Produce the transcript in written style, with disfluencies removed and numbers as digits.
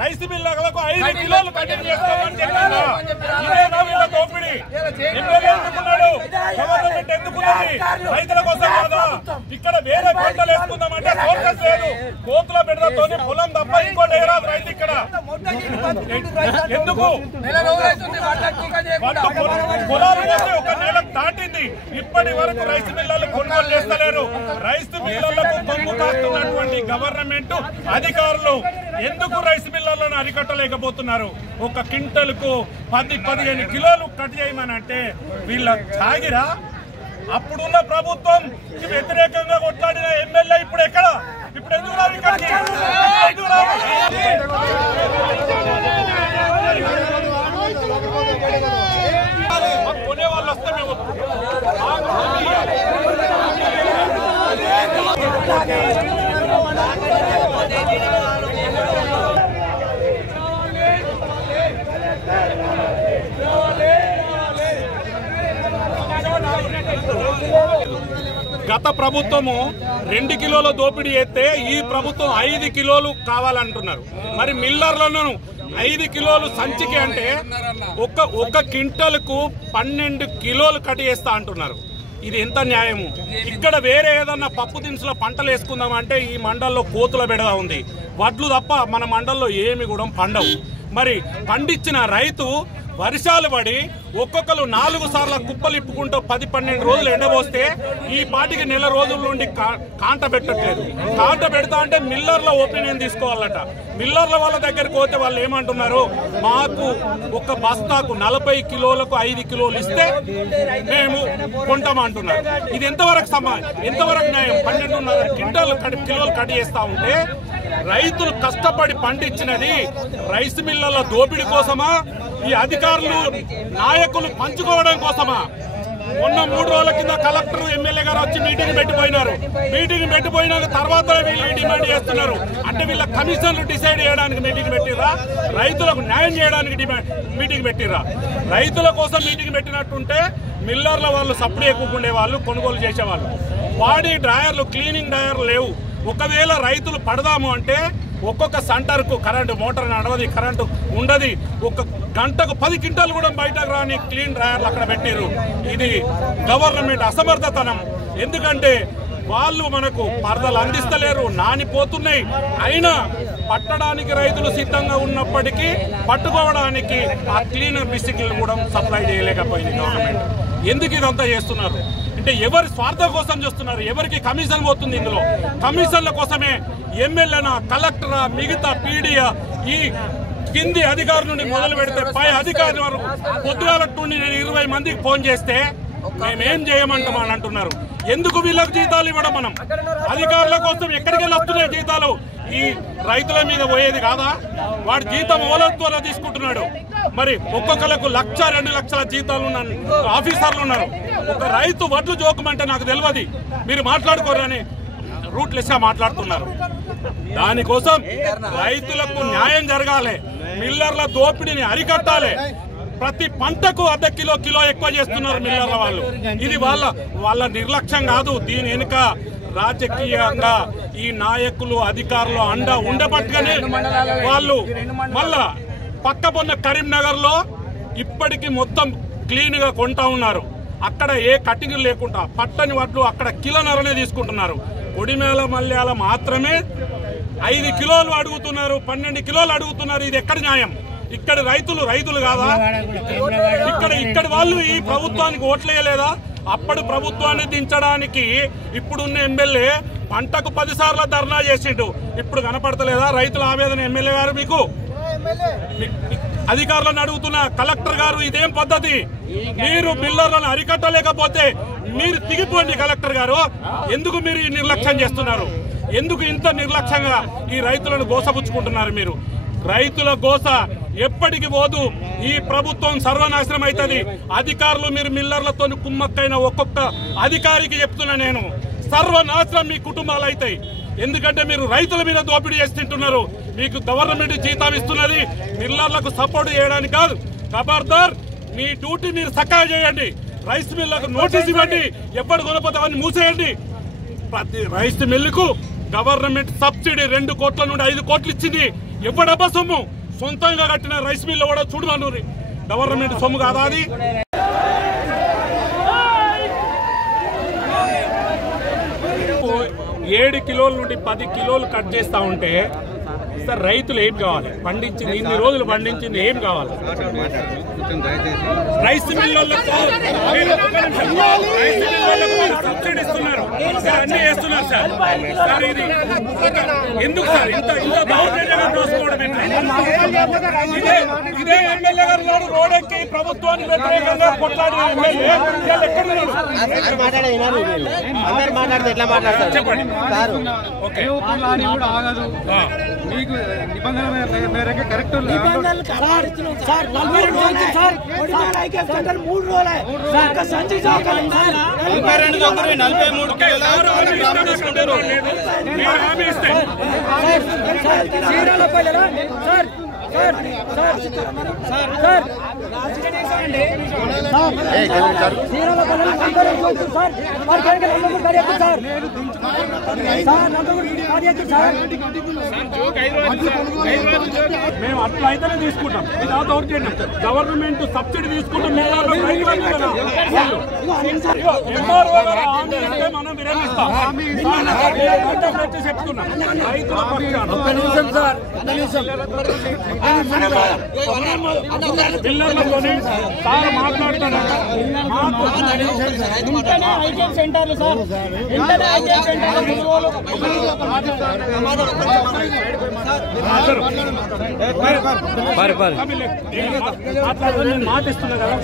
Rice మిల్లర్లకు 5 కిలోలు cutting చేస్తామని చెప్పారు. ఇదేనా వీళ్ళ దోపిడీ? ఎమ్మెల్యే ఎందుకున్నాడు? గవర్నమెంట్ ఎందుకున్నది? రైతుల కోసం కాదా? ఇక్కడ వేరే పంటలు వేసుకుందామంటే ఫోకస్ లేదు. కోతుల బిడ్డలతో పొలం తప్ప ఇంకోటి వేయరాదు రైతు ఇక్కడ. ఎందుకు పొలాలు పోతే ఒక నెల దాటింది, ఇప్పటి వరకు రైస్ మిల్లర్లు కొనుగోలు చేస్తలేరు. రైస్ మిల్లర్లకు కొమ్ము కాస్తున్నటువంటి గవర్నమెంట్ అధికారులు ఎందుకు రైస్ మిల్లర్లను అరికట్టలేకపోతున్నారు? ఒక క్వింటల్కు 10-15 కిలోలు కట్ చేయమని అంటే వీళ్ళ సాగిరా? అప్పుడున్న ప్రభుత్వం వ్యతిరేకంగా కొట్లాడిన ఎమ్మెల్యే ఇప్పుడు ఎక్కడ? ఇప్పుడు ఎందుకు రాదు ఇక్కడికి? కొనే వాళ్ళు వస్తే మేము గత ప్రభుత్వము 2 కిలోల దోపిడీ ఎత్తే ఈ ప్రభుత్వం 5 కిలోలు కావాలంటున్నారు. మరి మిల్లర్లను 5 కిలోలు సంచికి అంటే ఒక క్వింటల్కు 12 కిలోలు కట్ చేస్తా అంటున్నారు. ఇది ఎంత న్యాయము? ఇక్కడ వేరే ఏదన్నా పప్పు దినుసుల పంటలు వేసుకుందామంటే ఈ మండల్లో కోతుల బెడద ఉంది. వడ్లు తప్ప మన మండల్లో ఏమి కూడా పండవు. మరి పండించిన రైతు వర్షాలు పడి ఒక్కొక్కరు 4 సార్లు కుప్పలు ఇప్పుకుంటూ 10-12 రోజులు ఎండబోస్తే ఈ పాటికి నెల రోజుల నుండి కాంట పెట్టట్లేదు. కాంట పెడతా అంటే మిల్లర్ల ఒపీనియన్ తీసుకోవాలట. మిల్లర్ల వాళ్ళ దగ్గరికి పోతే వాళ్ళు ఏమంటున్నారు? మాకు ఒక బస్తాకు 40 కిలోలకు 5 కిలోలు ఇస్తే మేము కొంటామంటున్నారు. ఇది ఎంతవరకు న్యాయం? 12.5 కిలోలు కట్ చేస్తా ఉంటే రైతులు కష్టపడి పండించినది రైస్ మిల్లర్ల దోపిడీ కోసమా? ఈ అధికారులు నాయకులు పంచుకోవడం కోసమా? మొన్న 3 రోజుల కింద కలెక్టర్ ఎమ్మెల్యే గారు వచ్చి మీటింగ్ పెట్టిపోయినారు. మీటింగ్ పెట్టిపోయినాక తర్వాత వీళ్ళు డిమాండ్ చేస్తున్నారు. అంటే వీళ్ళ కమిషన్లు డిసైడ్ చేయడానికి మీటింగ్ పెట్టిరా? రైతులకు న్యాయం చేయడానికి మీటింగ్ పెట్టిరా? రైతుల కోసం మీటింగ్ పెట్టినట్టుంటే మిల్లర్ల వాళ్ళు సప్లై ఎక్కువ వాళ్ళు కొనుగోలు చేసేవాళ్ళు. బాడీ డ్రాయర్లు, క్లీనింగ్ డ్రాయర్లు లేవు. ఒకవేళ రైతులు పడదాము అంటే ఒక్కొక్క సెంటర్కు కరెంటు మోటార్ నడవది, కరెంటు ఉండదు. ఒక గంటకు 10 క్వింటాలు కూడా బయటకు రాని క్లీన్ డ్రాయర్లు అక్కడ పెట్టారు. ఇది గవర్నమెంట్ అసమర్థతనం. ఎందుకంటే వాళ్ళు మనకు పరదలు అందిస్తలేరు, నానిపోతున్నాయి. అయినా పట్టడానికి రైతులు సిద్ధంగా ఉన్నప్పటికీ పట్టుకోవడానికి ఆ క్లీనర్ బిసికిల్ కూడా సప్లై చేయలేకపోయింది గవర్నమెంట్. ఎందుకు ఇదంతా చేస్తున్నారు అంటే ఎవరి స్వార్థం కోసం చేస్తున్నారు? ఎవరికి కమిషన్ పోతుంది ఇందులో? కమిషన్ల కోసమే ఎమ్మెల్యేనా, కలెక్టరా, మిగతా పీడియా, ఈ కింది అధికారుల నుండి మొదలు పెడితే పై అధికారుల వరకు పొద్దుగాల నుండి నేను 20 మందికి ఫోన్ చేస్తే మేమేం చేయమంటామని అంటున్నారు. ఎందుకు వీళ్ళకి జీతాలు ఇవ్వడం? మనం అధికారుల కోసం ఎక్కడికి వెళ్ళి వస్తున్నాయి జీతాలు? ఈ రైతుల మీద పోయేది కాదా? వాడి జీతం ఓలత్వర తీసుకుంటున్నాడు. మరి ఒక్కొక్కరికి 1-2 లక్షల జీతాలు ఉన్న ఆఫీసర్లు ఉన్నారు. ఒక రైతు వడ్లు జోకమంటే నాకు తెలియదు, మీరు మాట్లాడుకోరని రూట్లెస్ గా మాట్లాడుతున్నారు. దానికోసం రైతులకు న్యాయం జరగాలి, మిల్లర్ల దోపిడీని అరికట్టాలి. ప్రతి పంటకు అర్ధ కిలో ఎక్కువ చేస్తున్నారు మిల్లర్ల వాళ్ళు. ఇది వాళ్ళ నిర్లక్ష్యం కాదు. దీని వెనుక రాజకీయంగా ఈ నాయకులు, అధికారులు అండ ఉండబట్టుగానే వాళ్ళు మళ్ళా పక్క పొన్న కరీంనగర్ లో ఇప్పటికీ మొత్తం క్లీన్ గా కొంటా ఉన్నారు. అక్కడ ఏ కటింగ్ లేకుండా పట్టని వడ్లు అక్కడ కిలోన్నరనే తీసుకుంటున్నారు. కొడిమేల మల్యాల మాత్రమే 5 కిలోలు అడుగుతున్నారు, 12 కిలోలు అడుగుతున్నారు. ఇది ఎక్కడ న్యాయం? ఇక్కడ రైతులు కాదా? ఇక్కడ వాళ్ళు ఈ ప్రభుత్వానికి ఓట్లేయలేదా? అప్పుడు ప్రభుత్వాన్ని దించడానికి ఇప్పుడున్న ఎమ్మెల్యే పంటకు 10 సార్లు ధర్నా చేసిండు. ఇప్పుడు కనపడతలేదా రైతుల ఆవేదన? ఎమ్మెల్యే గారు మీకు అధికారులను అడుగుతున్న కలెక్టర్ గారు, ఇదేం పద్ధతి? మీరు మిల్లర్లను అరికట్టలేకపోతే మీరు దిగిపోండి కలెక్టర్ గారు. ఎందుకు మీరు ఈ నిర్లక్ష్యం చేస్తున్నారు? ఎందుకు ఇంత నిర్లక్ష్యంగా ఈ రైతులను గోసపుచ్చుకుంటున్నారు? మీరు రైతుల గోస ఎప్పటికి పోదు. ఈ ప్రభుత్వం సర్వనాశనం అవుతుంది. అధికారులు మీరు మిల్లర్లతో కుమ్మక్కైన ఒక్కొక్క అధికారికి చెప్తున్నా నేను, సర్వనాశనం మీ కుటుంబాలు అవుతాయి. ఎందుకంటే మీరు రైతుల మీద దోపిడీ చేస్తుంటున్నారు. మీకు గవర్నమెంట్ జీతం ఇస్తున్నది మిల్లర్లకు సపోర్ట్ చేయడానికి కాదు. ఖబర్దార్, మీ డ్యూటీ మీరు సక్కా చేయండి. రైస్ మిల్లకు నోటీస్ ఇవ్వండి, ఎప్పుడు కొనపోతే అవన్నీ మూసేయండి. ప్రతి రైస్ మిల్లుకు గవర్నమెంట్ సబ్సిడీ 2 కోట్ల నుండి 5 కోట్లు ఇచ్చింది. ఎవడబ్బా సొమ్ము? సొంతంగా కట్టిన రైస్ మిల్లు కూడా చూడమన్నూరి గవర్నమెంట్ సొమ్ము కాదా అది? 7 కిలోల నుండి 10 కిలోలు కట్ చేస్తా ఉంటే సార్ రైతులు ఏం కావాలి? పండించింది ఇన్ని రోజులు పండించింది ఏం కావాలి? రైస్ మిల్లులకు సబ్సిడీ ఇస్తున్నారు, అన్ని వేస్తున్నారు సార్. సార్ ఇది ఎందుకు సార్ ఇంత దౌర్జన్యంగా దోసుకోవడం? ఇదే ఎమ్మెల్యే గారు నాడు రోడ్డెక్కి ప్రభుత్వానికి వ్యతిరేకంగా కొట్లాడిన ఎమ్మెల్యే ఎక్కడున్నాడు? చెప్పండి. మీకు నిబంధనల మేరకు కరెక్ట్ మేము అట్లా అయితేనే తీసుకుంటాం. ఇది దౌర్జన్యం. గవర్నమెంట్ సబ్సిడీ తీసుకుంటాం. మనం విరమిస్తాం. చెప్తున్నాం రైతుల పిల్లలతోనే చాలా మాట్లాడుతున్నారు. సెంటర్లు సార్ మాట్లాడుతున్నా కదా.